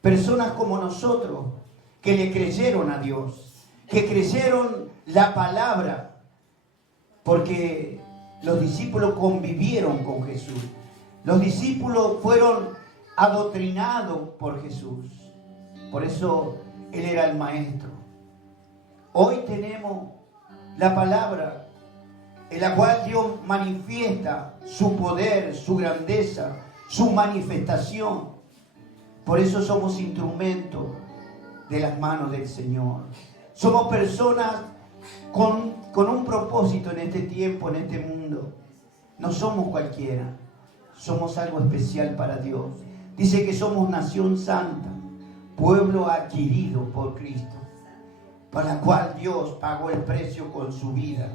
Personas como nosotros que le creyeron a Dios, que creyeron la palabra, porque los discípulos convivieron con Jesús. Los discípulos fueron adoctrinados por Jesús. Por eso Él era el maestro. Hoy tenemos la palabra en la cual Dios manifiesta su poder, su grandeza, su manifestación. Por eso somos instrumentos de las manos del Señor. Somos personas con un propósito en este tiempo, en este mundo. No somos cualquiera. Somos algo especial para Dios. Dice que somos nación santa, pueblo adquirido por Cristo, para la cual Dios pagó el precio con su vida.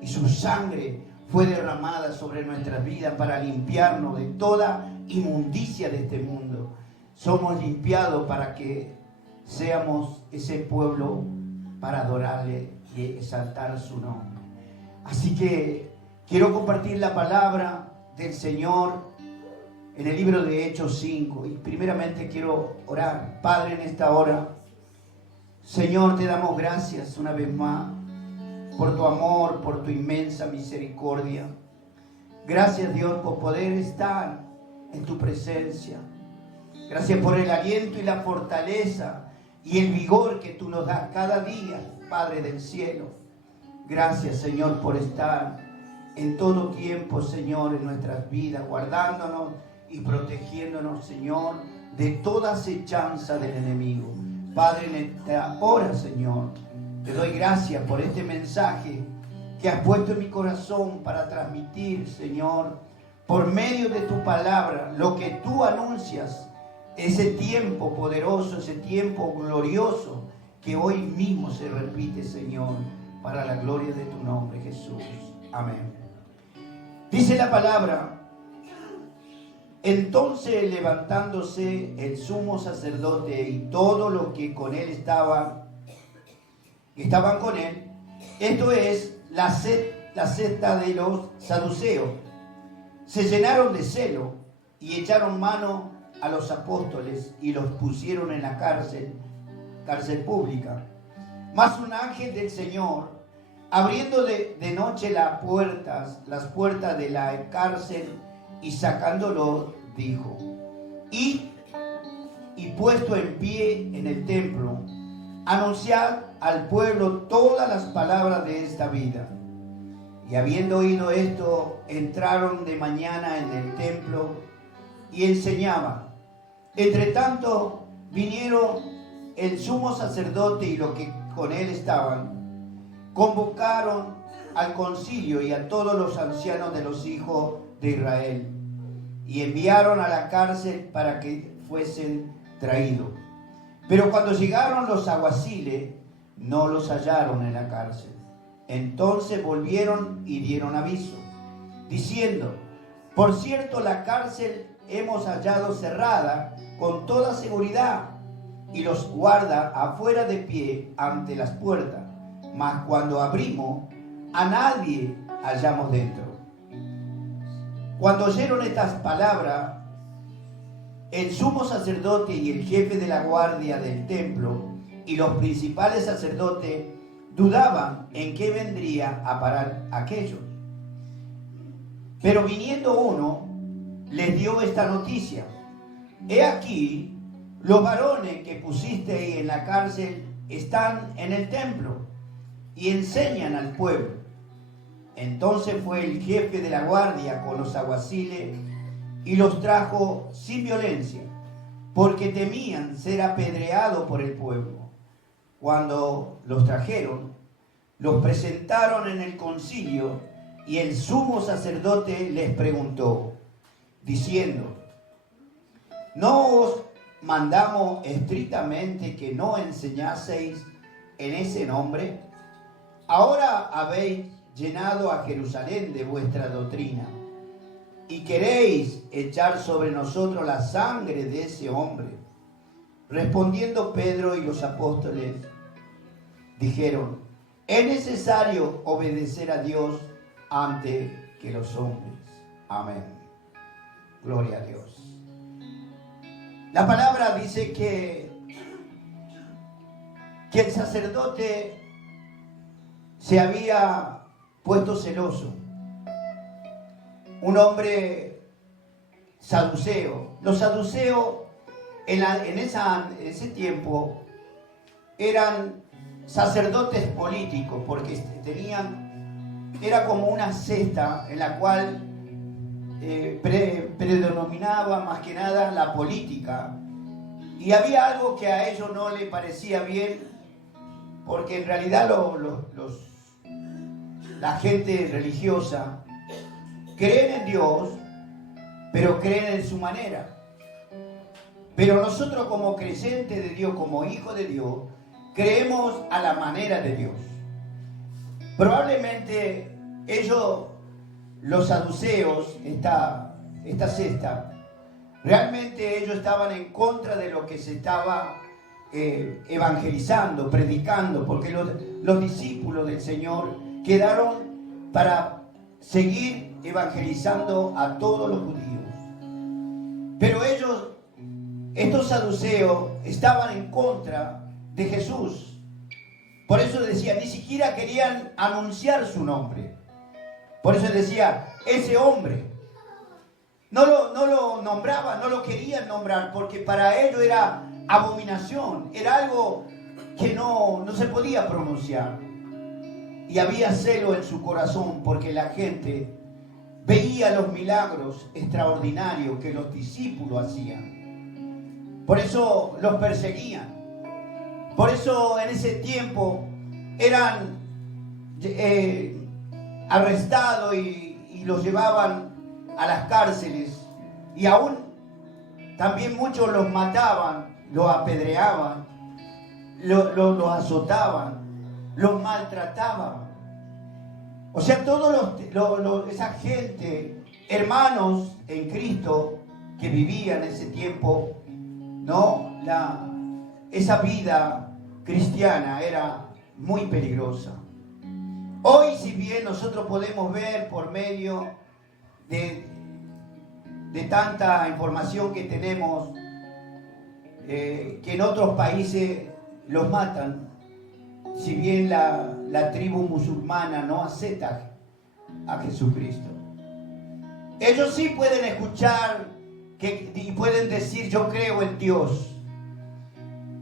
Y su sangre fue derramada sobre nuestras vidas para limpiarnos de toda inmundicia de este mundo. Somos limpiados para que seamos ese pueblo para adorarle y exaltar su nombre. Así que quiero compartir la palabra del Señor en el libro de Hechos 5. Y primeramente quiero orar. Padre, en esta hora, Señor, te damos gracias una vez más por tu amor, por tu inmensa misericordia. Gracias, Dios, por poder estar en tu presencia. Gracias por el aliento y la fortaleza y el vigor que tú nos das cada día, Padre del cielo. Gracias, Señor, por estar en todo tiempo, Señor, en nuestras vidas, guardándonos y protegiéndonos, Señor, de toda acechanza del enemigo. Padre, en esta hora, Señor, te doy gracias por este mensaje que has puesto en mi corazón para transmitir, Señor, por medio de tu palabra, lo que tú anuncias, ese tiempo poderoso, ese tiempo glorioso que hoy mismo se repite, Señor, para la gloria de tu nombre, Jesús. Amén. Dice la palabra: entonces, levantándose el sumo sacerdote y todos los que con él estaban con él, esto es, la secta de los saduceos, se llenaron de celo y echaron mano a los apóstoles y los pusieron en la cárcel pública. Mas un ángel del Señor, abriendo de noche las puertas de la cárcel y sacándolo, dijo: y puesto en pie en el templo, anunciad al pueblo todas las palabras de esta vida. Y habiendo oído esto, entraron de mañana en el templo y enseñaban. Entre tanto vinieron el sumo sacerdote y los que con él estaban, convocaron al concilio y a todos los ancianos de los hijos de Israel, y enviaron a la cárcel para que fuesen traídos. Pero cuando llegaron los alguaciles, no los hallaron en la cárcel. Entonces volvieron y dieron aviso, diciendo: por cierto, la cárcel hemos hallado cerrada con toda seguridad, y los guarda afuera de pie ante las puertas, mas cuando abrimos, a nadie hallamos dentro. Cuando oyeron estas palabras, el sumo sacerdote y el jefe de la guardia del templo y los principales sacerdotes dudaban en qué vendría a parar aquello. Pero viniendo uno, les dio esta noticia: he aquí, los varones que pusisteis en la cárcel están en el templo y enseñan al pueblo. Entonces fue el jefe de la guardia con los alguaciles y los trajo sin violencia, porque temían ser apedreados por el pueblo. Cuando los trajeron, los presentaron en el concilio, y el sumo sacerdote les preguntó, diciendo: ¿no os mandamos estrictamente que no enseñaseis en ese nombre? Ahora habéis llenado a Jerusalén de vuestra doctrina, y queréis echar sobre nosotros la sangre de ese hombre. Respondiendo Pedro y los apóstoles, dijeron: es necesario obedecer a Dios antes que los hombres. Amén. Gloria a Dios. La palabra dice que el sacerdote se había puesto celoso. Un hombre saduceo. Los saduceos en ese tiempo eran sacerdotes políticos porque era como una secta en la cual predominaba más que nada la política, y había algo que a ellos no les parecía bien, porque en realidad la gente religiosa creen en Dios, pero creen en su manera. Pero nosotros como creyentes de Dios, como hijos de Dios, creemos a la manera de Dios. Probablemente ellos, los saduceos, esta secta, realmente ellos estaban en contra de lo que se estaba evangelizando, predicando, porque los discípulos del Señor quedaron para seguir evangelizando a todos los judíos. Pero estos saduceos, estaban en contra de Jesús. Por eso decía, ni siquiera querían anunciar su nombre. Por eso decía, ese hombre. No lo nombraban, no lo querían nombrar, porque para ellos era abominación, era algo que no se podía pronunciar. Y había celo en su corazón, porque la gente veía los milagros extraordinarios que los discípulos hacían. Por eso los perseguían. Por eso en ese tiempo eran arrestados y los llevaban a las cárceles, y aún también muchos los mataban, los apedreaban, los azotaban, los maltrataban. O sea, esa gente, hermanos en Cristo, que vivían en ese tiempo, ¿no? Esa vida cristiana era muy peligrosa. Hoy, si bien nosotros podemos ver por medio de tanta información que tenemos, que en otros países los matan, si bien la tribu musulmana no acepta a Jesucristo. Ellos sí pueden escuchar y pueden decir, yo creo en Dios.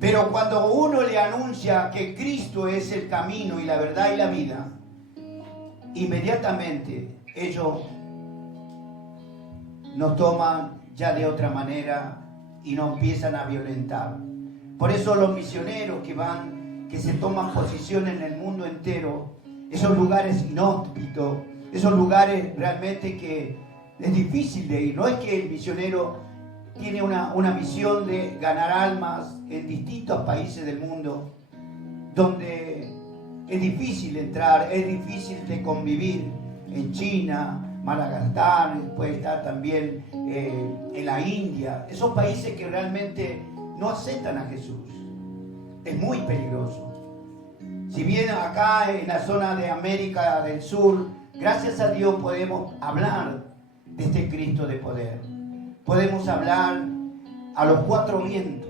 Pero cuando uno le anuncia que Cristo es el camino y la verdad y la vida, inmediatamente ellos nos toman ya de otra manera y nos empiezan a violentar. Por eso los misioneros que se toman posición en el mundo entero, esos lugares inhóspitos, esos lugares realmente que es difícil de ir. No es que el misionero tiene una misión de ganar almas en distintos países del mundo, donde es difícil entrar, es difícil de convivir. En China, Madagascar, puede estar también en la India, esos países que realmente no aceptan a Jesús. Es muy peligroso. Si bien acá en la zona de América del Sur, gracias a Dios podemos hablar de este Cristo de poder. Podemos hablar a los cuatro vientos.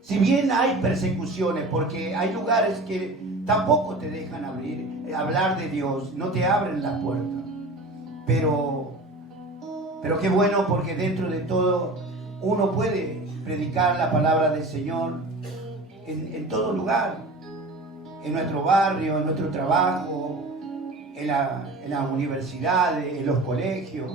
Si bien hay persecuciones, porque hay lugares que tampoco te dejan hablar de Dios, no te abren las puertas. Pero qué bueno, porque dentro de todo uno puede predicar la palabra del Señor en todo lugar, en nuestro barrio, en nuestro trabajo, en las universidades, en los colegios.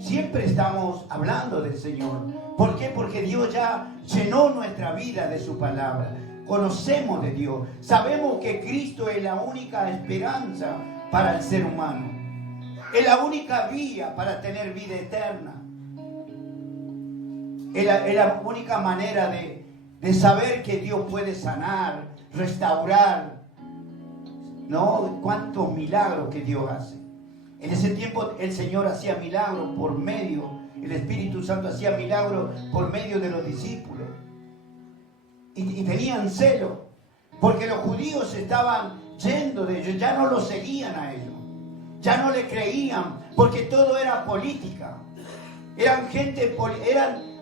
Siempre estamos hablando del Señor. ¿Por qué? Porque Dios ya llenó nuestra vida de su palabra. Conocemos de Dios. Sabemos que Cristo es la única esperanza para el ser humano. Es la única vía para tener vida eterna. Es la única manera de saber que Dios puede sanar, restaurar, ¿no? Cuántos milagros que Dios hace. En ese tiempo el Señor hacía milagros por medio, el Espíritu Santo hacía milagros por medio de los discípulos. Y tenían celo, porque los judíos estaban yendo de ellos, ya no los seguían a ellos, ya no le creían, porque todo era política. Eran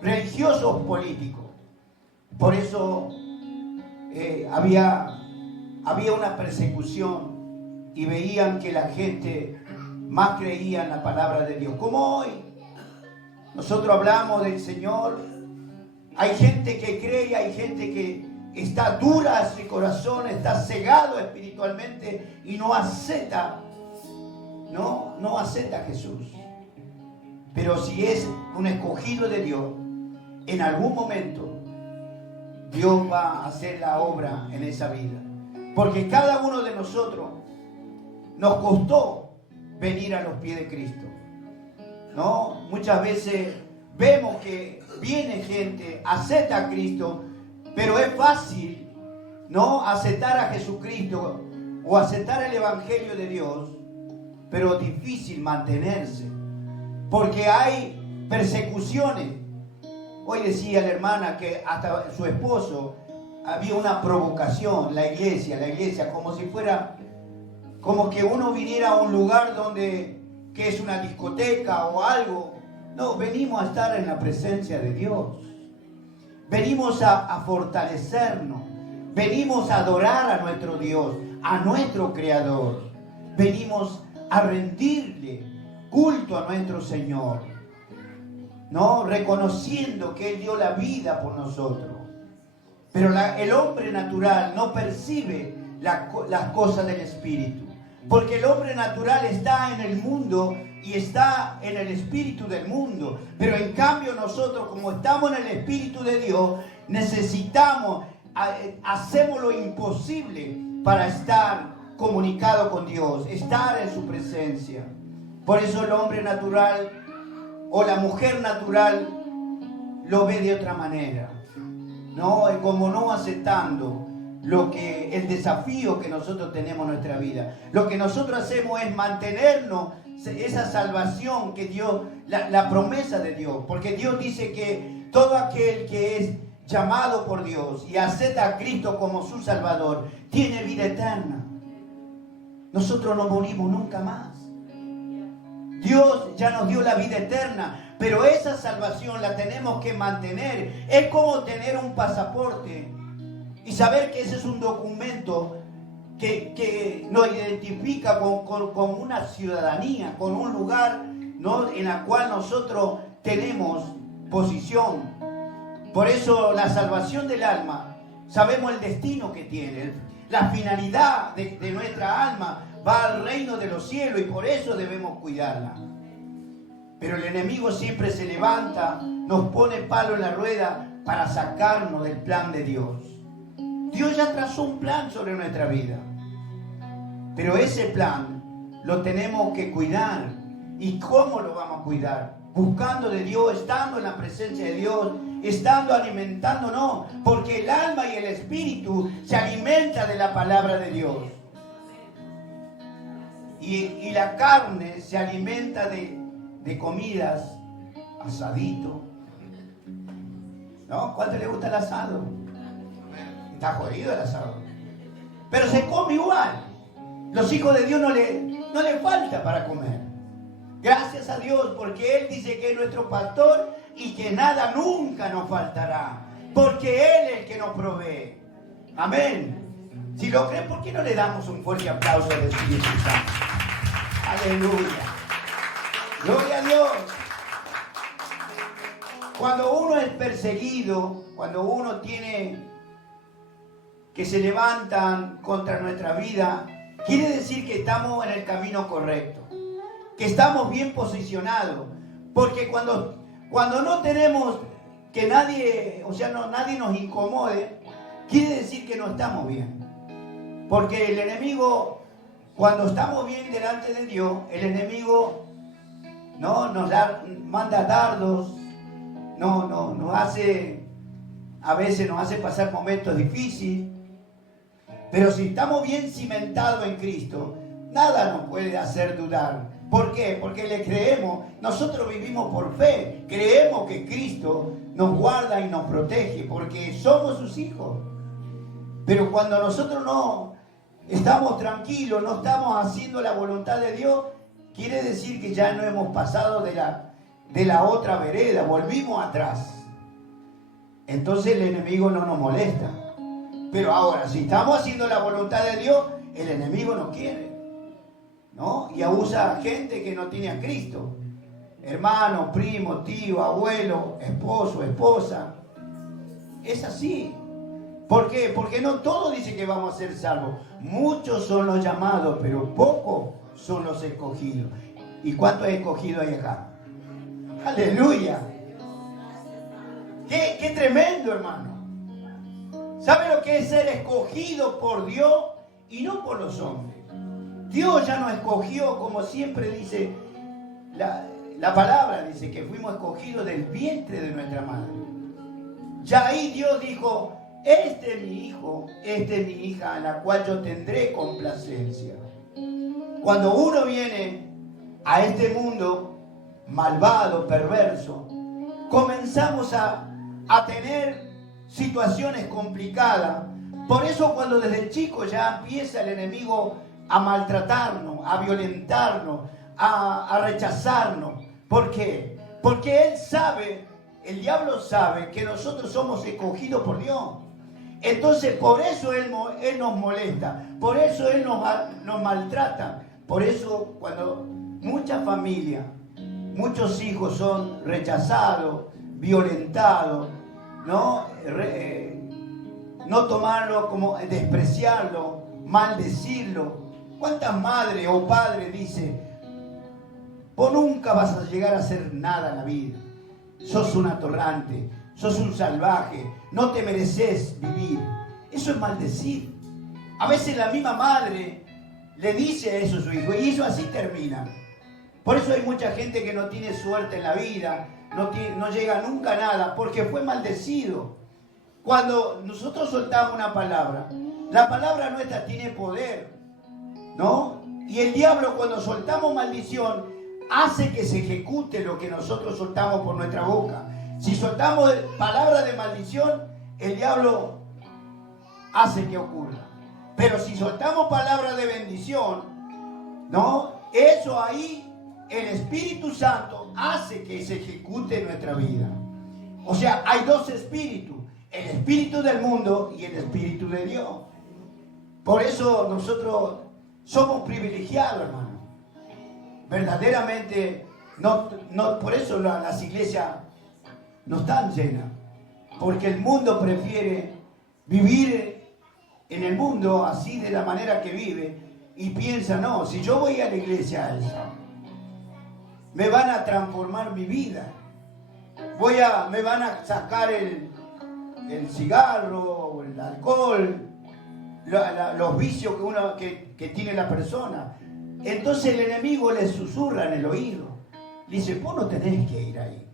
religiosos políticos. Por eso había una persecución y veían que la gente más creía en la palabra de Dios. Como hoy nosotros hablamos del Señor, hay gente que cree y hay gente que está dura a su corazón, está cegado espiritualmente y no acepta a Jesús. Pero si es un escogido de Dios, en algún momento Dios va a hacer la obra en esa vida. Porque cada uno de nosotros nos costó venir a los pies de Cristo, ¿no? Muchas veces vemos que viene gente, acepta a Cristo, pero es fácil, ¿no?, aceptar a Jesucristo o aceptar el Evangelio de Dios, pero difícil mantenerse, porque hay persecuciones. Hoy decía la hermana que hasta su esposo había una provocación, la iglesia, como si fuera, como que uno viniera a un lugar donde, que es una discoteca o algo. No, venimos a estar en la presencia de Dios. Venimos a fortalecernos. Venimos a adorar a nuestro Dios, a nuestro Creador. Venimos a rendirle culto a nuestro Señor, ¿no? Reconociendo que Él dio la vida por nosotros. Pero el hombre natural no percibe las cosas del Espíritu. Porque el hombre natural está en el mundo y está en el espíritu del mundo. Pero en cambio nosotros, como estamos en el Espíritu de Dios, necesitamos, hacemos lo imposible para estar comunicado con Dios, estar en su presencia. Por eso el hombre natural o la mujer natural lo ve de otra manera, ¿no? Como no aceptando el desafío que nosotros tenemos en nuestra vida. Lo que nosotros hacemos es mantenernos esa salvación que Dios, la promesa de Dios, porque Dios dice que todo aquel que es llamado por Dios y acepta a Cristo como su Salvador, tiene vida eterna. Nosotros no morimos nunca más. Dios ya nos dio la vida eterna, pero esa salvación la tenemos que mantener. Es como tener un pasaporte y saber que ese es un documento que nos identifica con una ciudadanía, con un lugar, ¿no?, en la cual nosotros tenemos posición. Por eso la salvación del alma, sabemos el destino que tiene, la finalidad de nuestra alma va al reino de los cielos y por eso debemos cuidarla. Pero el enemigo siempre se levanta, nos pone palo en la rueda para sacarnos del plan de Dios. Dios ya trazó un plan sobre nuestra vida, pero ese plan lo tenemos que cuidar. ¿Y cómo lo vamos a cuidar? Buscando de Dios, estando en la presencia de Dios, estando alimentándonos, porque el alma y el espíritu se alimentan de la palabra de Dios. Y la carne se alimenta de comidas, asadito, ¿no? ¿Cuánto le gusta el asado? Está jodido el asado, pero se come igual. Los hijos de Dios no le falta para comer. Gracias a Dios, porque Él dice que es nuestro pastor y que nada nunca nos faltará, porque Él es el que nos provee. Amén. Si lo creen, ¿por qué no le damos un fuerte aplauso al Espíritu Santo? Aleluya. Gloria a Dios. Cuando uno es perseguido, cuando uno tiene que se levantan contra nuestra vida, quiere decir que estamos en el camino correcto, que estamos bien posicionados, porque cuando no tenemos que nadie nos incomode, quiere decir que no estamos bien, porque el enemigo, cuando estamos bien delante de Dios, el enemigo no manda dardos, a veces nos hace pasar momentos difíciles. Pero si estamos bien cimentados en Cristo, nada nos puede hacer dudar. ¿Por qué? Porque le creemos. Nosotros vivimos por fe. Creemos que Cristo nos guarda y nos protege porque somos sus hijos. Pero cuando nosotros no estamos tranquilos, no estamos haciendo la voluntad de Dios, quiere decir que ya no hemos pasado de la otra vereda, volvimos atrás. entonces el enemigo no nos molesta. Pero ahora, si estamos haciendo la voluntad de Dios, el enemigo no quiere, ¿no? Y abusa a gente que no tiene a Cristo. Hermano, primo, tío, abuelo, esposo, esposa. Es así. ¿Por qué? Porque no todos dicen que vamos a ser salvos. Muchos son los llamados, pero pocos son los escogidos. ¿Y cuántos escogidos hay acá? ¡Aleluya! ¡Qué tremendo, hermano! ¿Sabe lo que es ser escogido por Dios y no por los hombres? Dios ya nos escogió, como siempre dice la palabra, dice que fuimos escogidos del vientre de nuestra madre. Ya ahí Dios dijo, este es mi hijo, esta es mi hija, en la cual yo tendré complacencia. Cuando uno viene a este mundo malvado, perverso, comenzamos a tener situaciones complicadas. Por eso cuando desde chico ya empieza el enemigo a maltratarnos, a violentarnos, a rechazarnos. ¿Por qué? Porque él sabe, el diablo sabe que nosotros somos escogidos por Dios. Entonces por eso él nos molesta, por eso él nos maltrata. Por eso cuando muchas familias, muchos hijos son rechazados, violentados, ¿no? No tomarlo como despreciarlo, maldecirlo. ¿Cuántas madres o padres dicen, vos nunca vas a llegar a hacer nada en la vida? Sos un atorrante, sos un salvaje, no te mereces vivir. Eso es maldecir. A veces la misma madre le dice eso a su hijo y eso así termina. Por eso hay mucha gente que no tiene suerte en la vida, no llega nunca a nada, porque fue maldecido. Cuando nosotros soltamos una palabra, la palabra nuestra tiene poder, ¿no? Y el diablo, cuando soltamos maldición, hace que se ejecute lo que nosotros soltamos por nuestra boca. Si soltamos palabras de maldición, el diablo hace que ocurra. Pero si soltamos palabras de bendición, ¿no? Eso ahí, el Espíritu Santo hace que se ejecute en nuestra vida. O sea, hay dos espíritus. El espíritu del mundo y el espíritu de Dios. Por eso nosotros somos privilegiados, hermano. Verdaderamente, por eso las iglesias no están llenas. Porque el mundo prefiere vivir en el mundo así de la manera que vive y piensa, no, si yo voy a la iglesia esa, me van a transformar mi vida. Me van a sacar el cigarro, el alcohol, los vicios que tiene la persona. Entonces el enemigo le susurra en el oído. Le dice, vos no tenés que ir ahí.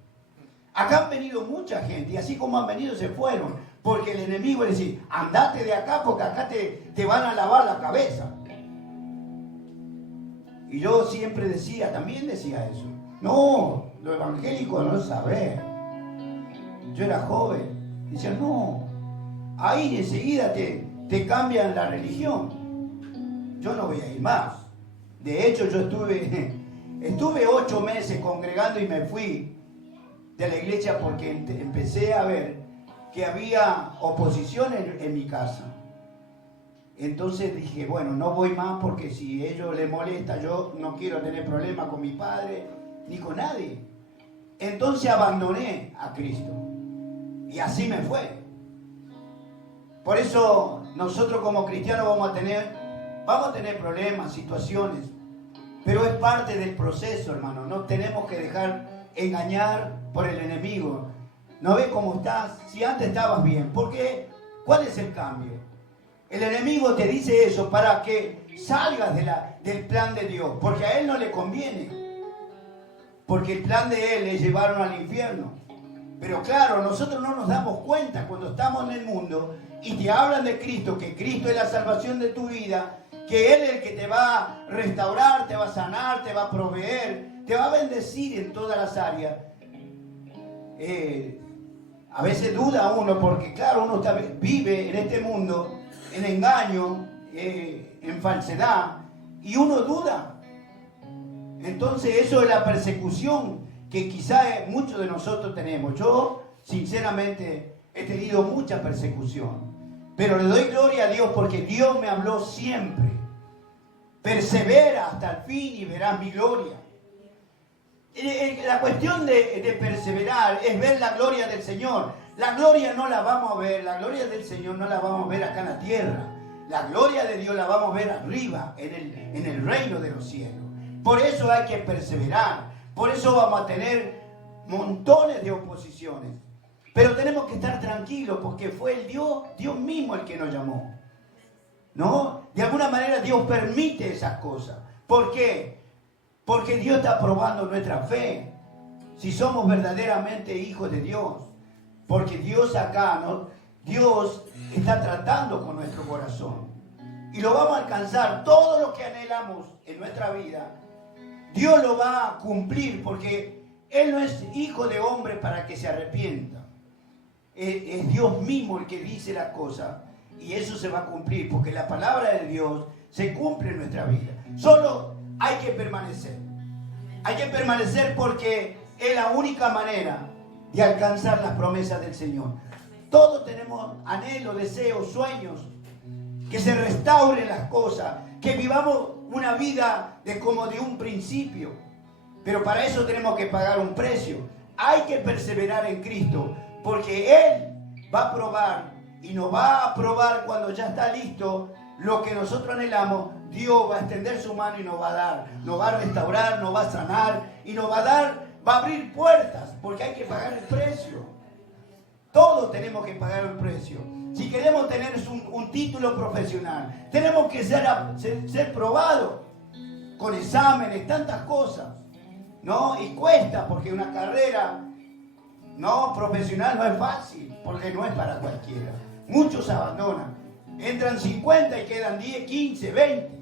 Acá han venido mucha gente y así como han venido se fueron. Porque el enemigo le dice, andate de acá porque acá te van a lavar la cabeza. Y yo siempre también decía eso. No, lo evangélico no lo sabés. Yo era joven. Decía, no, ahí enseguida te cambian la religión. Yo no voy a ir más. De hecho, yo estuve 8 meses congregando y me fui de la iglesia porque empecé a ver que había oposición en mi casa. Entonces dije, bueno, no voy más porque si a ellos les molesta, yo no quiero tener problemas con mi padre ni con nadie. Entonces abandoné a Cristo. Y así me fue. Por eso nosotros como cristianos vamos a tener problemas, situaciones. Pero es parte del proceso, hermano. No tenemos que dejar engañar por el enemigo. ¿No ves cómo estás? Si antes estabas bien. ¿Por qué? ¿Cuál es el cambio? El enemigo te dice eso para que salgas del plan de Dios. Porque a él no le conviene. Porque el plan de él es llevarnos al infierno. Pero claro, nosotros no nos damos cuenta cuando estamos en el mundo y te hablan de Cristo, que Cristo es la salvación de tu vida, que Él es el que te va a restaurar, te va a sanar, te va a proveer, te va a bendecir en todas las áreas. A veces duda uno porque claro, uno vive en este mundo en engaño, en falsedad, y uno duda. Entonces eso es la persecución que quizá muchos de nosotros tenemos. Yo, sinceramente, he tenido mucha persecución. Pero le doy gloria a Dios porque Dios me habló siempre. Persevera hasta el fin y verás mi gloria. La cuestión de perseverar es ver la gloria del Señor. La gloria no la vamos a ver, la gloria del Señor no la vamos a ver acá en la tierra. La gloria de Dios la vamos a ver arriba, en el reino de los cielos. Por eso hay que perseverar. Por eso vamos a tener montones de oposiciones. Pero tenemos que estar tranquilos porque fue el Dios mismo el que nos llamó. ¿No? De alguna manera Dios permite esas cosas. ¿Por qué? Porque Dios está probando nuestra fe. Si somos verdaderamente hijos de Dios. Porque Dios acá, ¿no? Dios está tratando con nuestro corazón. Y lo vamos a alcanzar. Todo lo que anhelamos en nuestra vida, Dios lo va a cumplir. Porque Él no es hijo de hombre para que se arrepienta. Es Dios mismo el que dice las cosas. Y eso se va a cumplir. Porque la palabra de Dios se cumple en nuestra vida. Solo hay que permanecer. Hay que permanecer porque es la única manera de alcanzar las promesas del Señor. Todos tenemos anhelos, deseos, sueños. Que se restauren las cosas. Que vivamos una vida como de un principio. Pero para eso tenemos que pagar un precio. Hay que perseverar en Cristo. Porque Él va a probar. Y nos va a probar cuando ya está listo lo que nosotros anhelamos. Dios va a extender su mano y nos va a dar. Nos va a restaurar, nos va a sanar. Y nos va a dar, va a abrir puertas. Porque hay que pagar el precio. Todos tenemos que pagar el precio. Si queremos tener un título profesional, tenemos que ser probados. Con exámenes, tantas cosas. ¿No? Y cuesta porque una carrera profesional no es fácil. Porque no es para cualquiera. Muchos abandonan. Entran 50 y quedan 10, 15, 20.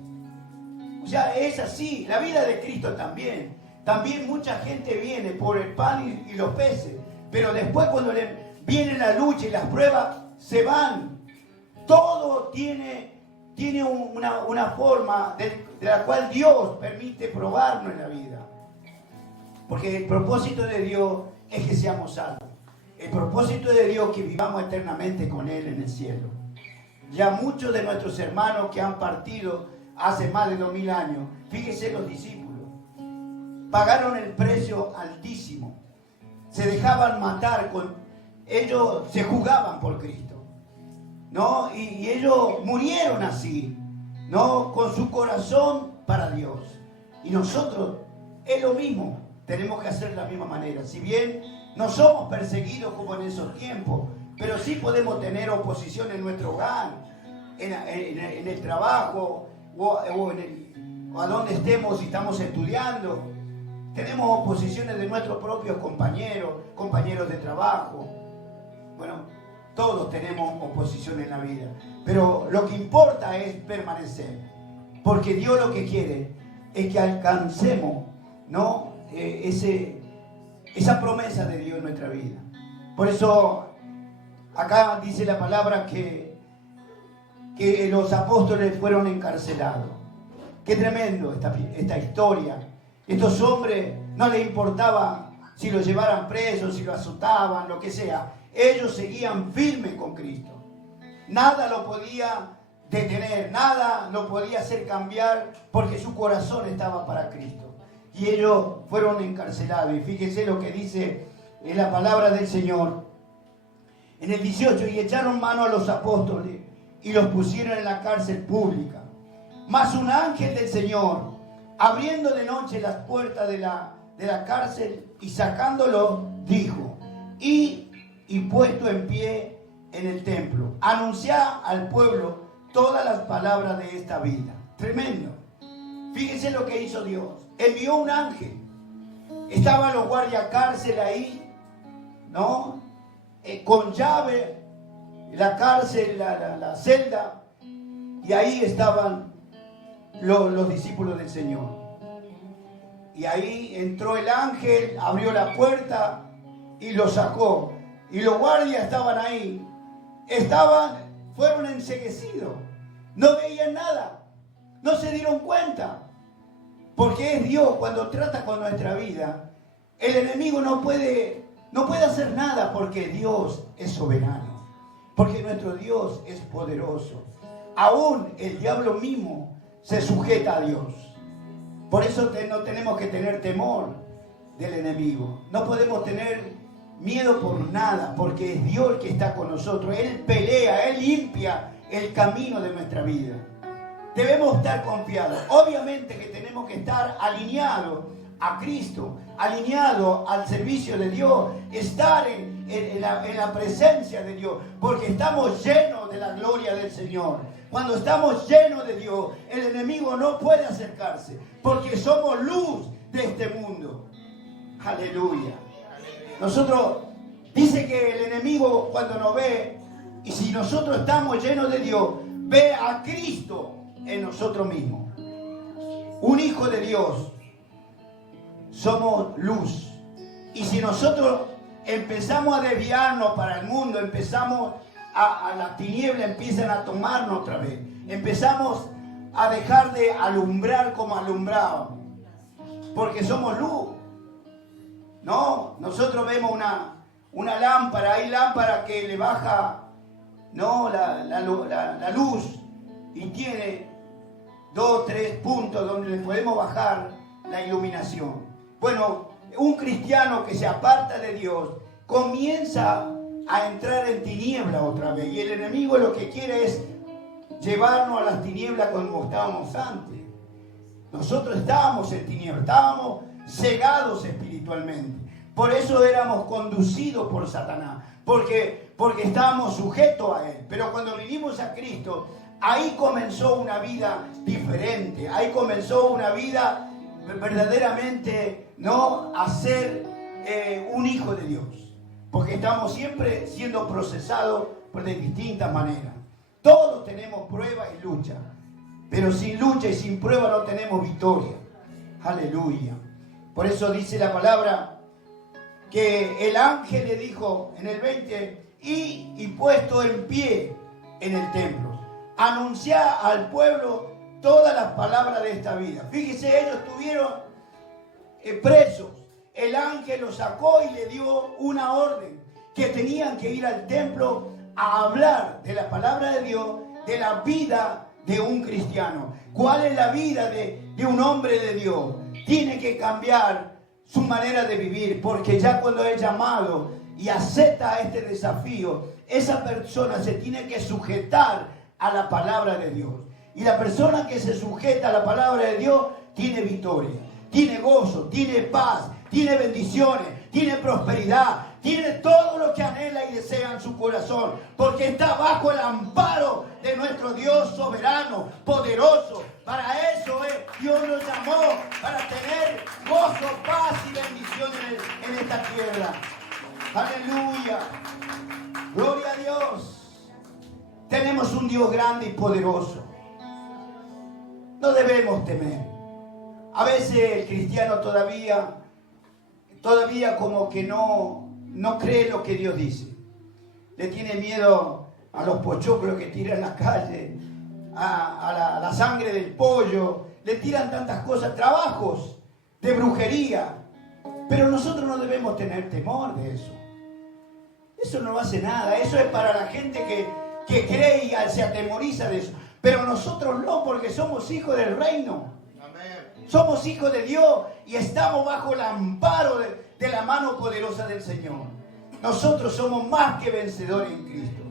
O sea, es así. La vida de Cristo también. También mucha gente viene por el pan y los peces. Pero después cuando viene la lucha y las pruebas, se van. Todo tiene una forma de la cual Dios permite probarnos en la vida. Porque el propósito de Dios es que seamos salvos. El propósito de Dios es que vivamos eternamente con Él en el cielo. Ya muchos de nuestros hermanos que han partido hace más de 2000 años, fíjense los discípulos, pagaron el precio altísimo. Se dejaban matar, ellos se jugaban por Cristo, ¿no? Y ellos murieron así, ¿no? Con su corazón para Dios. Y nosotros es lo mismo, tenemos que hacer de la misma manera. Si bien no somos perseguidos como en esos tiempos, pero sí podemos tener oposición en nuestro hogar, en el trabajo, o a donde estemos si estamos estudiando. Tenemos oposiciones de nuestros propios compañeros de trabajo. Bueno, todos tenemos oposición en la vida. Pero lo que importa es permanecer. Porque Dios lo que quiere es que alcancemos, ¿no? Esa promesa de Dios en nuestra vida. Por eso acá dice la palabra que los apóstoles fueron encarcelados. Qué tremendo esta historia. Estos hombres no les importaba si los llevaran presos, si los azotaban, lo que sea. Ellos seguían firmes con Cristo. Nada lo podía detener, nada lo podía hacer cambiar porque su corazón estaba para Cristo. Y ellos fueron encarcelados. Y fíjense lo que dice en la palabra del Señor. En el 18, y echaron mano a los apóstoles y los pusieron en la cárcel pública. Mas un ángel del Señor, abriendo de noche las puertas de la cárcel y sacándolo, dijo: y puesto en pie en el templo, anunciá al pueblo todas las palabras de esta vida. Tremendo. Fíjense lo que hizo Dios. Envió un ángel. Estaban los guardias cárcel ahí, ¿no? Con llave, la cárcel, la celda. Y ahí estaban los discípulos del Señor. Y ahí entró el ángel, abrió la puerta y lo sacó. Y los guardias estaban ahí. Fueron enceguecidos. No veían nada. No se dieron cuenta. Porque es Dios cuando trata con nuestra vida. El enemigo no puede no puede hacer nada porque Dios es soberano, porque nuestro Dios es poderoso. Aún el diablo mismo se sujeta a Dios. Por eso no tenemos que tener temor del enemigo. No podemos tener miedo por nada, porque es Dios el que está con nosotros. Él pelea, Él limpia el camino de nuestra vida. Debemos estar confiados. Obviamente que tenemos que estar alineados a Cristo, alineados al servicio de Dios, estar en la presencia de Dios, porque estamos llenos de la gloria del Señor. Cuando estamos llenos de Dios, el enemigo no puede acercarse, porque somos luz de este mundo. Aleluya. Nosotros, dice que el enemigo cuando nos ve, y si nosotros estamos llenos de Dios, ve a Cristo en nosotros mismos. Un hijo de Dios, somos luz. Y si nosotros empezamos a desviarnos para el mundo, empezamos a las tinieblas empiezan a tomarnos otra vez. Empezamos a dejar de alumbrar como alumbrado, porque somos luz. No, nosotros vemos una lámpara, hay lámpara que le baja, no, la luz y tiene 2, 3 puntos donde le podemos bajar la iluminación. Bueno, un cristiano que se aparta de Dios comienza a entrar en tiniebla otra vez, y el enemigo lo que quiere es llevarnos a las tinieblas como estábamos antes. Nosotros estábamos en tinieblas, estábamos cegados espiritualmente. Por eso éramos conducidos por Satanás, porque estábamos sujetos a él. Pero cuando vinimos a Cristo, ahí comenzó una vida diferente. Ahí comenzó una vida verdaderamente, ¿no?, a ser un hijo de Dios. Porque estamos siempre siendo procesados de distintas maneras. Todos tenemos pruebas y lucha, pero sin lucha y sin prueba no tenemos victoria. Aleluya. Por eso dice la palabra que el ángel le dijo en el 20, y puesto en pie en el templo, anunciá al pueblo todas las palabras de esta vida. Fíjese, ellos estuvieron presos. El ángel los sacó y le dio una orden, que tenían que ir al templo a hablar de la palabra de Dios, de la vida de un cristiano. ¿Cuál es la vida de un hombre de Dios? Tiene que cambiar su manera de vivir, porque ya cuando es llamado y acepta este desafío, esa persona se tiene que sujetar a la palabra de Dios. Y la persona que se sujeta a la palabra de Dios tiene victoria, tiene gozo, tiene paz, tiene bendiciones, tiene prosperidad, tiene todo lo que anhela y desea en su corazón, porque está bajo el amparo de nuestro Dios soberano, poderoso. Para eso Dios nos llamó, para tener gozo, paz y bendición en esta tierra. Aleluya. Gloria a Dios. Tenemos un Dios grande y poderoso. No debemos temer. A veces el cristiano todavía como que no cree lo que Dios dice. Le tiene miedo a los pochoclos que tiran en la calle, a la sangre del pollo. Le tiran tantas cosas, trabajos de brujería. Pero nosotros no debemos tener temor de eso. Eso no hace nada. Eso es para la gente que cree y se atemoriza de eso. Pero nosotros no, porque somos hijos del reino. Amén. Somos hijos de Dios y estamos bajo el amparo de la mano poderosa del Señor. Nosotros somos más que vencedores en Cristo.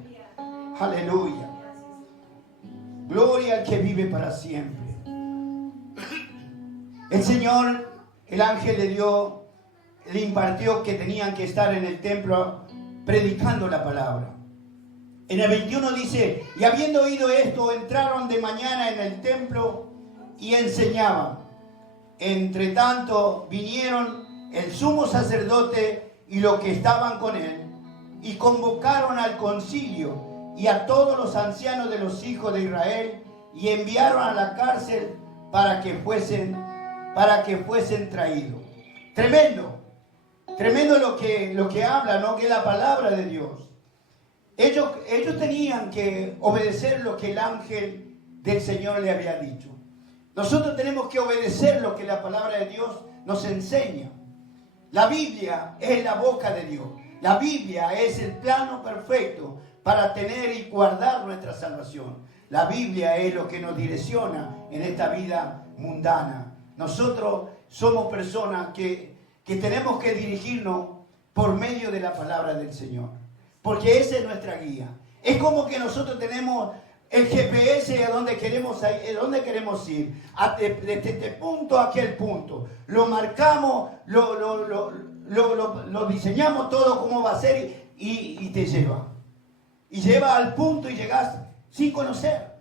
Aleluya. Gloria al que vive para siempre. El Señor, el ángel le impartió que tenían que estar en el templo predicando la palabra. En el 21 dice, y habiendo oído esto, entraron de mañana en el templo y enseñaban. Entre tanto vinieron el sumo sacerdote y los que estaban con él, y convocaron al concilio y a todos los ancianos de los hijos de Israel, y enviaron a la cárcel para que fuesen traídos. Tremendo lo que habla, ¿no? Que es la palabra de Dios. Ellos tenían que obedecer lo que el ángel del Señor le había dicho. Nosotros tenemos que obedecer lo que la palabra de Dios nos enseña. La Biblia es la boca de Dios. La Biblia es el plano perfecto para tener y guardar nuestra salvación. La Biblia es lo que nos direcciona en esta vida mundana. Nosotros somos personas que tenemos que dirigirnos por medio de la palabra del Señor. Porque esa es nuestra guía. Es como que nosotros tenemos el GPS a donde queremos ir, de este punto a aquel punto. Lo marcamos, lo diseñamos todo como va a ser y te lleva. Y lleva al punto y llegas sin conocer.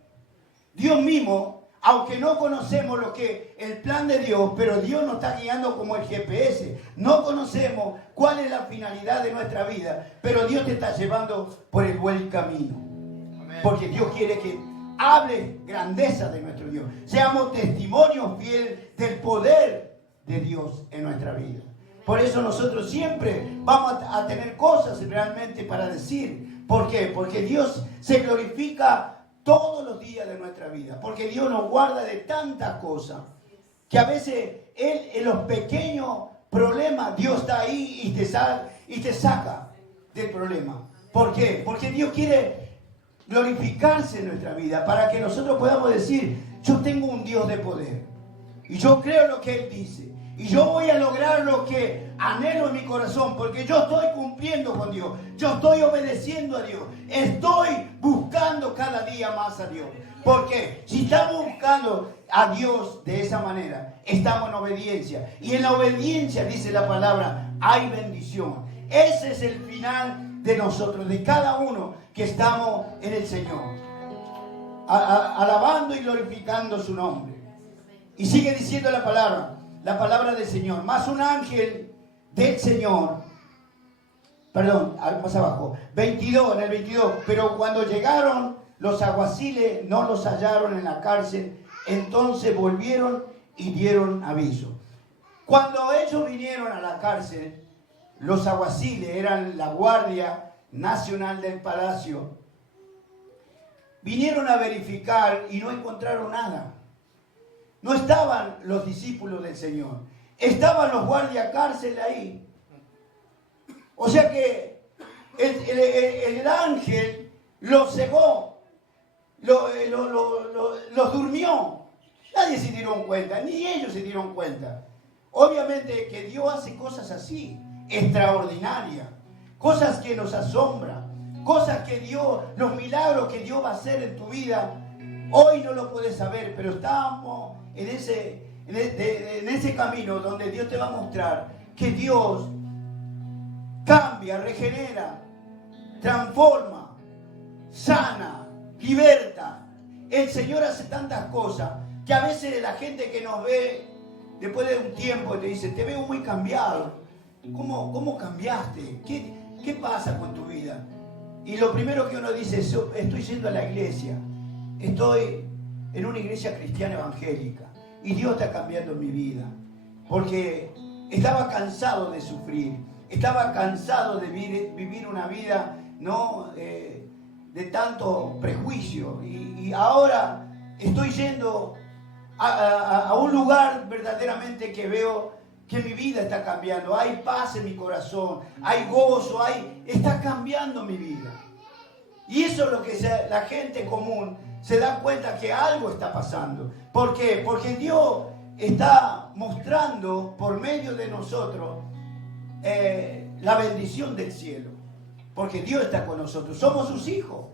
Dios mismo, aunque no conocemos lo que el plan de Dios, pero Dios nos está guiando como el GPS. No conocemos cuál es la finalidad de nuestra vida, pero Dios te está llevando por el buen camino. Amén. Porque Dios quiere que hable grandeza de nuestro Dios. Seamos testimonios fieles del poder de Dios en nuestra vida. Por eso nosotros siempre vamos a tener cosas realmente para decir. ¿Por qué? Porque Dios se glorifica todos los días de nuestra vida. Porque Dios nos guarda de tantas cosas que a veces Él, en los pequeños problemas, Dios está ahí y te saca del problema. ¿Por qué? Porque Dios quiere glorificarse en nuestra vida para que nosotros podamos decir: yo tengo un Dios de poder y yo creo lo que Él dice y yo voy a lograr lo que anhelo en mi corazón, porque yo estoy cumpliendo con Dios, yo estoy obedeciendo a Dios, estoy buscando cada día más a Dios. Porque si estamos buscando a Dios de esa manera, estamos en obediencia, y en la obediencia, dice la palabra, hay bendición. Ese es el final de nosotros, de cada uno que estamos en el Señor, alabando y glorificando su nombre. Y sigue diciendo la palabra del Señor: más un ángel del Señor, más abajo, en el 22, pero cuando llegaron los alguaciles no los hallaron en la cárcel, entonces volvieron y dieron aviso. Cuando ellos vinieron a la cárcel, los alguaciles, eran la Guardia Nacional del Palacio, vinieron a verificar y no encontraron nada. No estaban los discípulos del Señor, estaban los guardias cárcel ahí. O sea que el ángel los cegó, los durmió. Nadie se dieron cuenta, ni ellos se dieron cuenta. Obviamente que Dios hace cosas así, extraordinarias, cosas que nos asombran, cosas que Dios, los milagros que Dios va a hacer en tu vida. Hoy no lo puedes saber, pero estamos en ese camino donde Dios te va a mostrar que Dios cambia, regenera, transforma, sana, liberta. El Señor hace tantas cosas que a veces la gente que nos ve después de un tiempo te dice: te veo muy cambiado. ¿Cómo cambiaste? ¿Qué pasa con tu vida? Y lo primero que uno dice es: estoy yendo a la iglesia. Estoy en una iglesia cristiana evangélica y Dios está cambiando mi vida, porque estaba cansado de sufrir, estaba cansado de vivir una vida de tanto prejuicio, y ahora estoy yendo a un lugar verdaderamente que veo que mi vida está cambiando. Hay paz en mi corazón, hay gozo, está cambiando mi vida. Y eso es lo que la gente común se da cuenta, que algo está pasando. ¿Por qué? Porque Dios está mostrando por medio de nosotros la bendición del cielo. Porque Dios está con nosotros, somos sus hijos.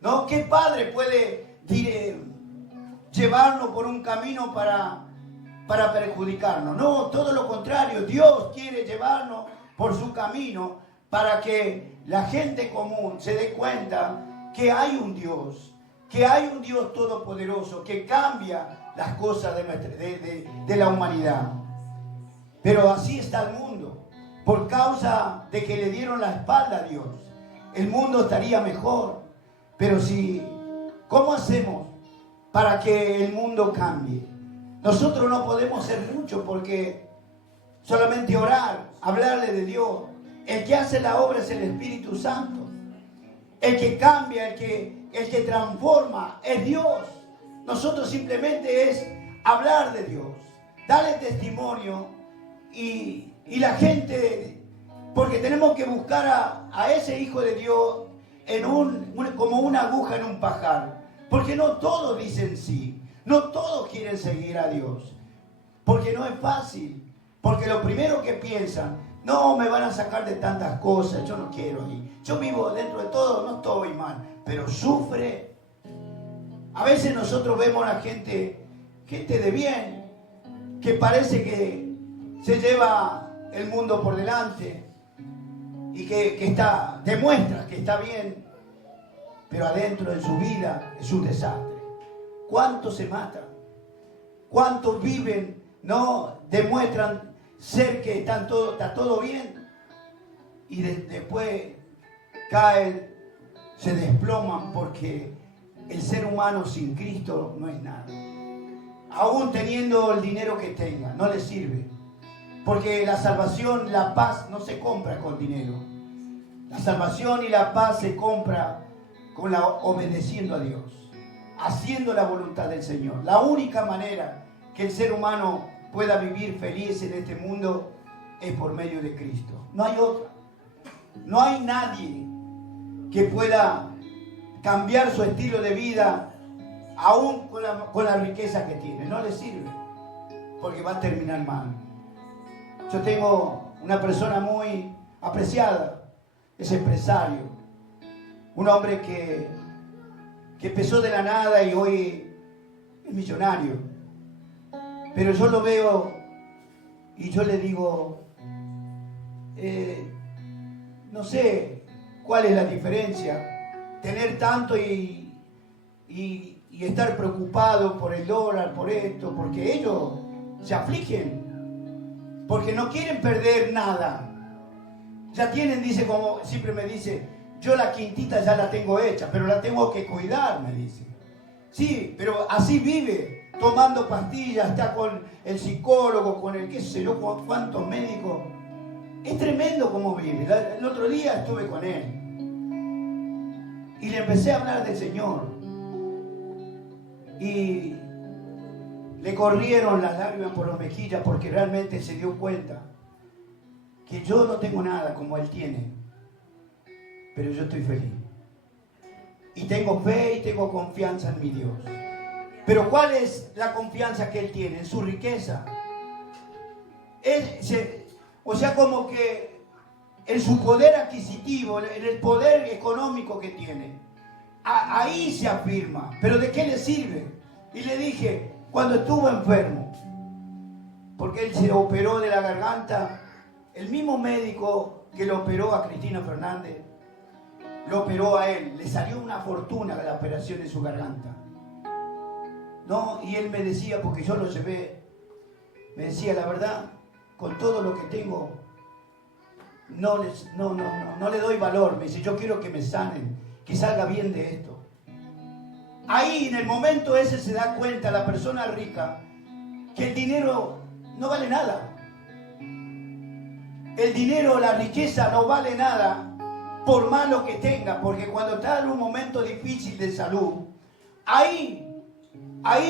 ¿No? ¿Qué padre puede llevarnos por un camino para perjudicarnos? No, todo lo contrario. Dios quiere llevarnos por su camino para que la gente común se dé cuenta que hay un Dios, que hay un Dios todopoderoso que cambia las cosas de la humanidad. Pero así está el mundo. Por causa de que le dieron la espalda a Dios, el mundo estaría mejor. Pero ¿cómo hacemos para que el mundo cambie? Nosotros no podemos hacer mucho, porque solamente orar, hablarle de Dios. El que hace la obra es el Espíritu Santo. El que cambia, el que transforma es Dios. Nosotros simplemente es hablar de Dios, darle testimonio y Y la gente, porque tenemos que buscar a ese Hijo de Dios como una aguja en un pajar. Porque no todos dicen sí, no todos quieren seguir a Dios. Porque no es fácil, porque lo primero que piensan, no, me van a sacar de tantas cosas, yo no quiero ir. Yo vivo dentro de todo, no estoy mal, pero sufre. A veces nosotros vemos a la gente de bien, que parece que se lleva el mundo por delante y que demuestra que está bien, pero adentro de su vida es un desastre. ¿Cuántos se matan? ¿Cuántos viven? No demuestran ser que está todo bien y después caen, se desploman porque el ser humano sin Cristo no es nada. Aún teniendo el dinero que tenga, no le sirve. Porque la salvación, la paz no se compra con dinero. La salvación y la paz se compra obedeciendo a Dios, haciendo la voluntad del Señor. La única manera que el ser humano pueda vivir feliz en este mundo es por medio de Cristo. No hay otra. No hay nadie que pueda cambiar su estilo de vida aún con la riqueza que tiene. No le sirve, porque va a terminar mal. Yo tengo una persona muy apreciada, es empresario, un hombre que empezó de la nada y hoy es millonario. Pero yo lo veo y yo le digo, no sé cuál es la diferencia, tener tanto y estar preocupado por el dólar, por esto, porque ellos se afligen, porque no quieren perder nada. Ya tienen, dice, como siempre me dice, yo la quintita ya la tengo hecha, pero la tengo que cuidar, me dice. Sí, pero así vive, tomando pastillas, está con el psicólogo, con el qué sé yo, cuántos médicos. Es tremendo cómo vive. El otro día estuve con él y le empecé a hablar del Señor y le corrieron las lágrimas por las mejillas porque realmente se dio cuenta que yo no tengo nada como él tiene, pero yo estoy feliz y tengo fe y tengo confianza en mi Dios. Pero ¿cuál es la confianza que él tiene? En su riqueza. O sea, como que en su poder adquisitivo, en el poder económico que tiene. Ahí se afirma. ¿Pero de qué le sirve? Y le dije, cuando estuvo enfermo, porque él se operó de la garganta, el mismo médico que lo operó a Cristina Fernández, lo operó a él. Le salió una fortuna la operación de su garganta. No, y él me decía, porque yo lo llevé, me decía, la verdad, con todo lo que tengo, no le doy valor. Me dice, yo quiero que me sanen, que salga bien de esto. Ahí, en el momento ese, se da cuenta la persona rica que el dinero no vale nada. El dinero, la riqueza no vale nada por malo que tenga, porque cuando está en un momento difícil de salud, ahí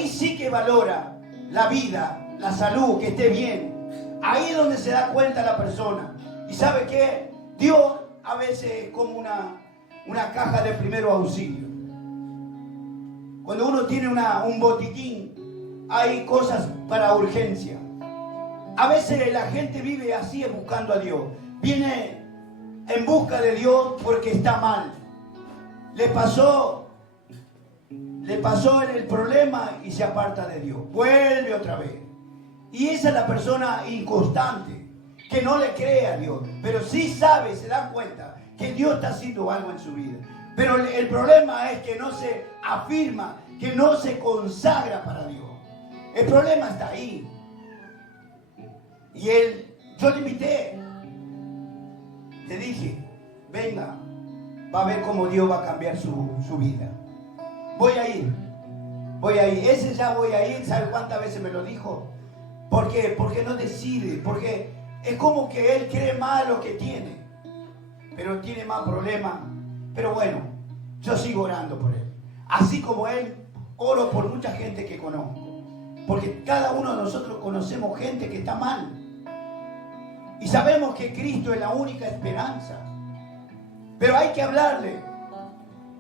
sí que valora la vida, la salud, que esté bien. Ahí es donde se da cuenta la persona. ¿Y sabe qué? Dios a veces es como una caja de primero auxilio. Cuando uno tiene un botiquín, hay cosas para urgencia. A veces la gente vive así buscando a Dios. Viene en busca de Dios porque está mal. Le pasó en el problema y se aparta de Dios. Vuelve otra vez. Y esa es la persona inconstante, que no le cree a Dios, pero sí sabe, se da cuenta que Dios está haciendo algo en su vida. Pero el problema es que no se afirma, que no se consagra para Dios. El problema está ahí. Y yo le invité, le dije, venga, va a ver cómo Dios va a cambiar su vida. Voy a ir, ese ya voy a ir. ¿Sabe cuántas veces me lo dijo? ¿Por qué? Porque no decide, porque es como que él cree más lo que tiene, pero tiene más problemas. Pero bueno, yo sigo orando por él. Así como él, oro por mucha gente que conozco, porque cada uno de nosotros conocemos gente que está mal. Y sabemos que Cristo es la única esperanza. Pero hay que hablarle.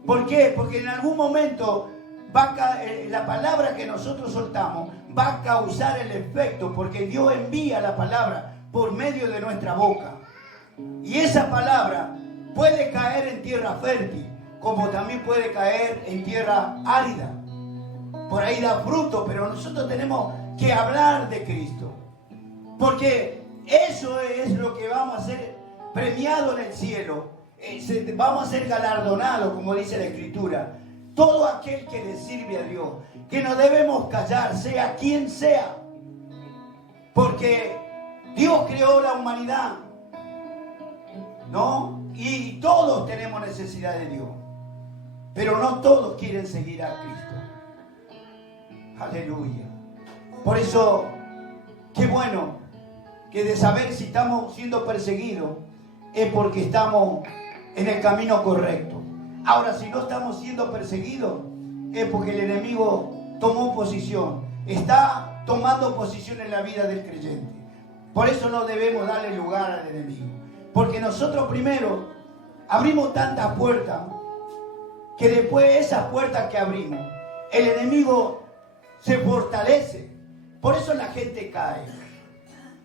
¿Por qué? Porque en algún momento la palabra que nosotros soltamos va a causar el efecto, porque Dios envía la palabra por medio de nuestra boca. Y esa palabra puede caer en tierra fértil, como también puede caer en tierra árida. Por ahí da fruto, pero nosotros tenemos que hablar de Cristo. Porque eso es lo que vamos a ser premiados en el cielo. Vamos a ser galardonados, como dice la Escritura. Todo aquel que le sirve a Dios, que no debemos callar, sea quien sea. Porque Dios creó la humanidad, ¿no? Y todos tenemos necesidad de Dios. Pero no todos quieren seguir a Cristo. Aleluya. Por eso, qué bueno que de saber si estamos siendo perseguidos es porque estamos en el camino correcto. Ahora, si no estamos siendo perseguidos, es porque el enemigo tomó posición. Está tomando posición en la vida del creyente. Por eso no debemos darle lugar al enemigo. Porque nosotros primero abrimos tantas puertas que después de esas puertas que abrimos, el enemigo se fortalece. Por eso la gente cae.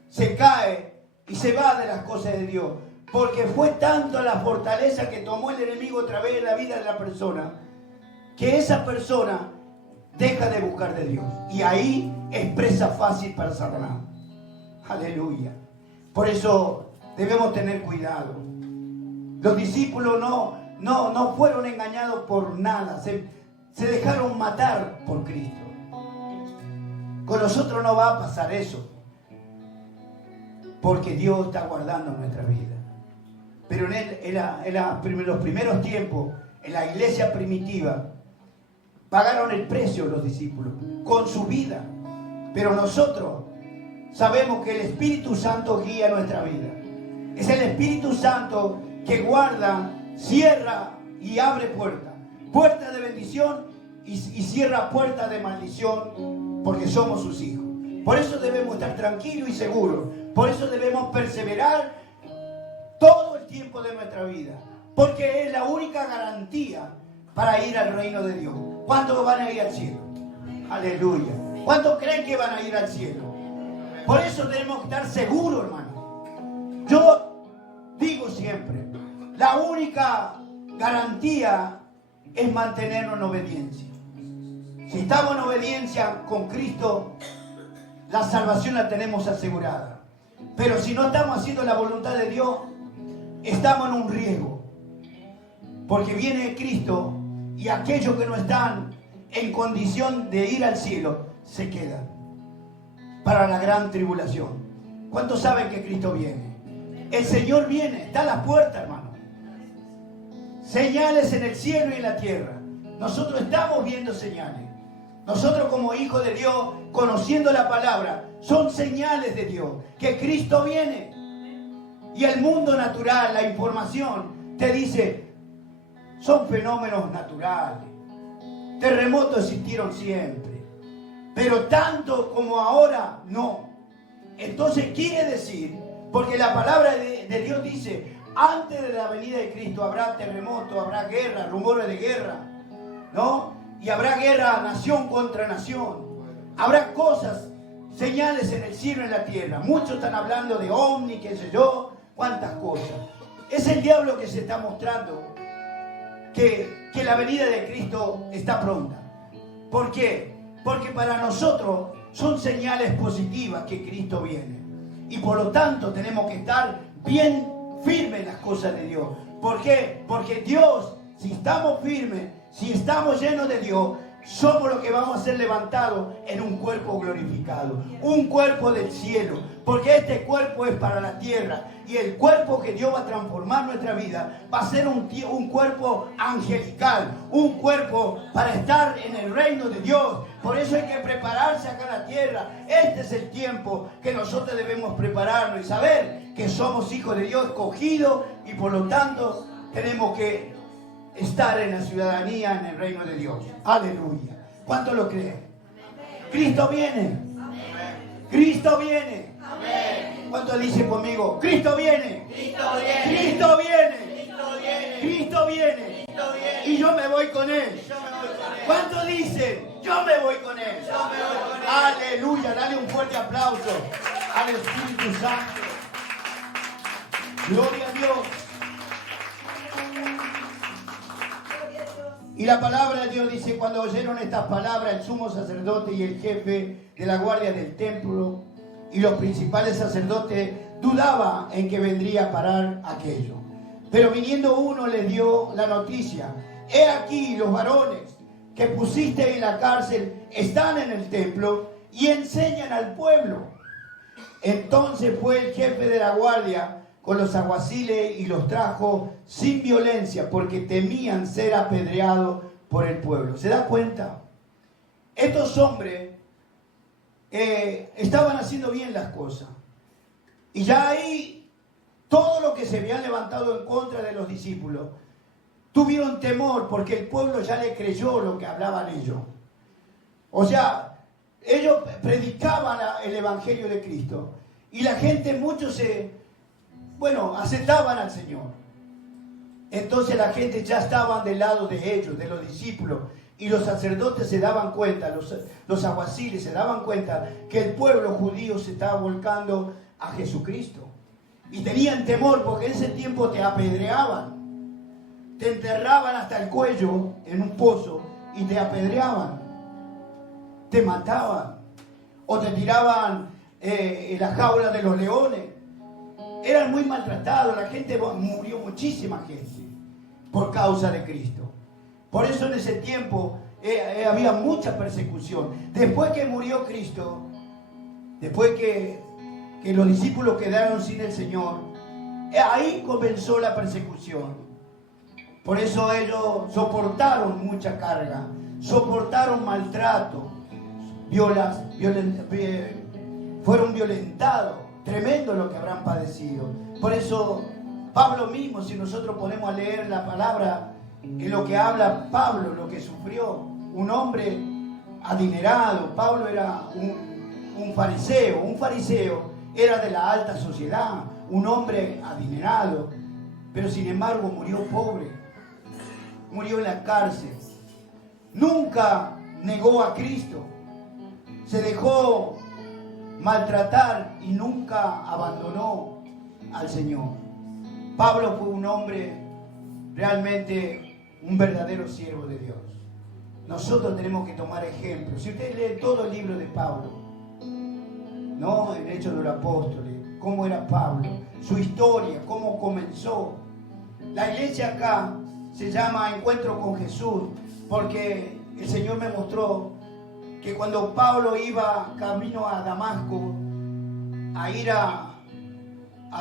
Se cae y se va de las cosas de Dios. Porque fue tanto la fortaleza que tomó el enemigo a través de la vida de la persona, que esa persona deja de buscar de Dios. Y ahí es presa fácil para Satanás. Aleluya. Por eso debemos tener cuidado. Los discípulos no fueron engañados por nada. Se dejaron matar por Cristo. Con nosotros no va a pasar eso. Porque Dios está guardando nuestra vida. Pero en los primeros tiempos, en la iglesia primitiva, pagaron el precio los discípulos con su vida. Pero nosotros sabemos que el Espíritu Santo guía nuestra vida. Es el Espíritu Santo que guarda, cierra y abre puertas. Puertas de bendición y cierra puertas de maldición, porque somos sus hijos. Por eso debemos estar tranquilos y seguros. Por eso debemos perseverar todo el tiempo de nuestra vida, porque es la única garantía para ir al reino de Dios. ¿Cuántos van a ir al cielo? Aleluya. ¿Cuántos creen que van a ir al cielo? Por eso tenemos que estar seguros, hermano. Yo digo siempre, la única garantía es mantenernos en obediencia. Si estamos en obediencia con Cristo, la salvación la tenemos asegurada. Pero si no estamos haciendo la voluntad de Dios, estamos en un riesgo, porque viene Cristo y aquellos que no están en condición de ir al cielo se quedan para la gran tribulación. ¿Cuántos saben que Cristo viene? El Señor viene, está a la puerta, hermano. Señales en el cielo y en la tierra. Nosotros estamos viendo señales. Nosotros como hijos de Dios, conociendo la palabra, son señales de Dios, que Cristo viene. Y el mundo natural, la información, te dice, son fenómenos naturales. Terremotos existieron siempre. Pero tanto como ahora, no. Entonces quiere decir, porque la palabra de Dios dice, antes de la venida de Cristo habrá terremoto, habrá guerra, rumores de guerra, ¿no? Y habrá guerra nación contra nación. Habrá cosas, señales en el cielo y en la tierra. Muchos están hablando de ovni, qué sé yo, cuántas cosas. Es el diablo que se está mostrando que la venida de Cristo está pronta. ¿Por qué? Porque para nosotros son señales positivas que Cristo viene. Y por lo tanto tenemos que estar bien firmes en las cosas de Dios. ¿Por qué? Porque Dios, si estamos firmes, si estamos llenos de Dios, somos los que vamos a ser levantados en un cuerpo glorificado, un cuerpo del cielo, porque este cuerpo es para la tierra y el cuerpo que Dios va a transformar nuestra vida va a ser un cuerpo angelical, un cuerpo para estar en el reino de Dios. Por eso hay que prepararse acá en la tierra. Este es el tiempo que nosotros debemos prepararnos y saber que somos hijos de Dios escogidos y por lo tanto tenemos que estar en la ciudadanía en el reino de Dios. Aleluya. ¿Cuántos lo creen? Cristo viene. Cristo viene. ¿Cuánto dice conmigo? Cristo viene. Cristo viene. Cristo viene. Cristo viene. Cristo viene. Cristo viene. Y yo me voy con Él. Yo me voy con Él. ¿Cuánto dicen? Yo me voy con Él. Yo me voy con Él. Aleluya. Dale un fuerte aplauso al Espíritu Santo. Gloria a Dios. Y la palabra de Dios dice, cuando oyeron estas palabras, el sumo sacerdote y el jefe de la guardia del templo y los principales sacerdotes dudaban en que vendría a parar aquello. Pero viniendo uno les dio la noticia: he aquí los varones que pusiste en la cárcel están en el templo y enseñan al pueblo. Entonces fue el jefe de la guardia con los alguaciles y los trajo sin violencia, porque temían ser apedreados por el pueblo. ¿Se da cuenta? Estos hombres estaban haciendo bien las cosas. Y ya ahí, todo lo que se habían levantado en contra de los discípulos, tuvieron temor, porque el pueblo ya le creyó lo que hablaban ellos. O sea, ellos predicaban el evangelio de Cristo. Y la gente, muchos aceptaban al Señor. Entonces la gente ya estaba del lado de ellos, de los discípulos. Y los sacerdotes se daban cuenta, los alguaciles se daban cuenta que el pueblo judío se estaba volcando a Jesucristo. Y tenían temor, porque en ese tiempo te apedreaban. Te enterraban hasta el cuello en un pozo y te apedreaban. Te mataban. O te tiraban en la jaula de los leones. Eran muy maltratados, la gente murió, muchísima gente, por causa de Cristo. Por eso en ese tiempo había mucha persecución. Después que murió Cristo, después que los discípulos quedaron sin el Señor, ahí comenzó la persecución. Por eso ellos soportaron mucha carga, soportaron maltrato, fueron violentados. Tremendo lo que habrán padecido. Por eso Pablo mismo, si nosotros ponemos a leer la palabra, en lo que habla Pablo, lo que sufrió, un hombre adinerado. Pablo era un fariseo era de la alta sociedad, un hombre adinerado, pero sin embargo murió pobre, murió en la cárcel. Nunca negó a Cristo, se dejó maltratar y nunca abandonó al Señor. Pablo fue un hombre realmente un verdadero siervo de Dios. Nosotros tenemos que tomar ejemplo. Si usted lee todo el libro de Pablo, ¿no? En Hechos de los Apóstoles, cómo era Pablo, su historia, cómo comenzó. La iglesia acá se llama Encuentro con Jesús, porque el Señor me mostró que cuando Pablo iba camino a Damasco a ir a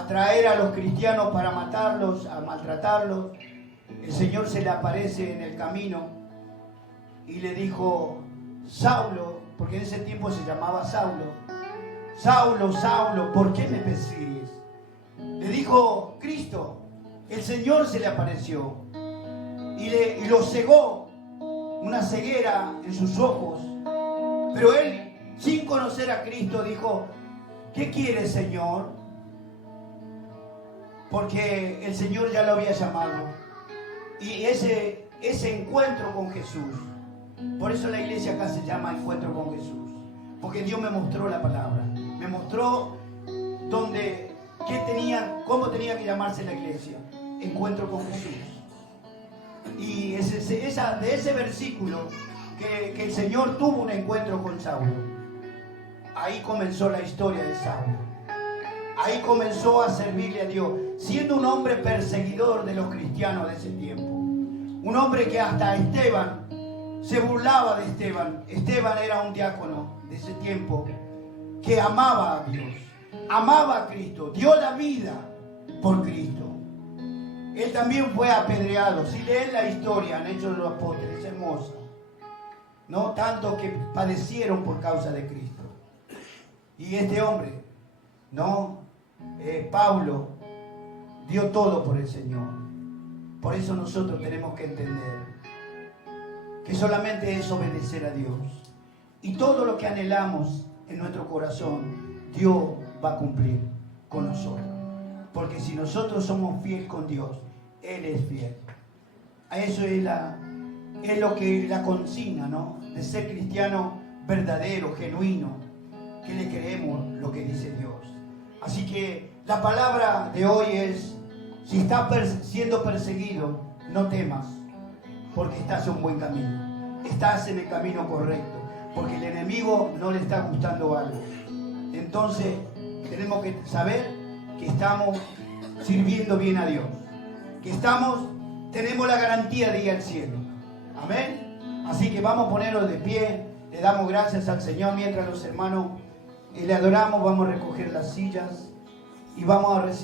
traer a los cristianos para matarlos, a maltratarlos, el Señor se le aparece en el camino y le dijo: Saulo, porque en ese tiempo se llamaba Saulo, Saulo, Saulo, ¿por qué me persigues? Le dijo Cristo, el Señor se le apareció y lo cegó, una ceguera en sus ojos. Pero él, sin conocer a Cristo, dijo: ¿qué quiere, Señor? Porque el Señor ya lo había llamado. Y ese encuentro con Jesús, por eso la iglesia acá se llama Encuentro con Jesús, porque Dios me mostró la palabra, me mostró cómo tenía que llamarse la iglesia, Encuentro con Jesús. Y de ese versículo que el Señor tuvo un encuentro con Saulo, ahí comenzó la historia de Saulo. Ahí comenzó a servirle a Dios, siendo un hombre perseguidor de los cristianos de ese tiempo. Un hombre que hasta Esteban se burlaba de Esteban. Esteban era un diácono de ese tiempo que amaba a Dios, amaba a Cristo, dio la vida por Cristo. Él también fue apedreado. Si leen la historia en Hechos de los Apóstoles, es hermosa, ¿no? Tanto que padecieron por causa de Cristo. Y este hombre, Pablo, dio todo por el Señor. Por eso nosotros tenemos que entender que solamente es obedecer a Dios. Y todo lo que anhelamos en nuestro corazón, Dios va a cumplir. con nosotros. Porque si nosotros somos fieles con Dios, Él es fiel. A eso es lo que la consigna, ¿no? De ser cristiano verdadero, genuino, que le creemos lo que dice Dios. Así que la palabra de hoy es: si estás siendo perseguido, no temas, porque estás en un buen camino. Estás en el camino correcto, porque el enemigo no le está gustando algo. Entonces tenemos que saber que estamos sirviendo bien a Dios, que tenemos la garantía de ir al cielo. Amén. Así que vamos a ponernos de pie, le damos gracias al Señor mientras los hermanos le adoramos. Vamos a recoger las sillas y vamos a recibir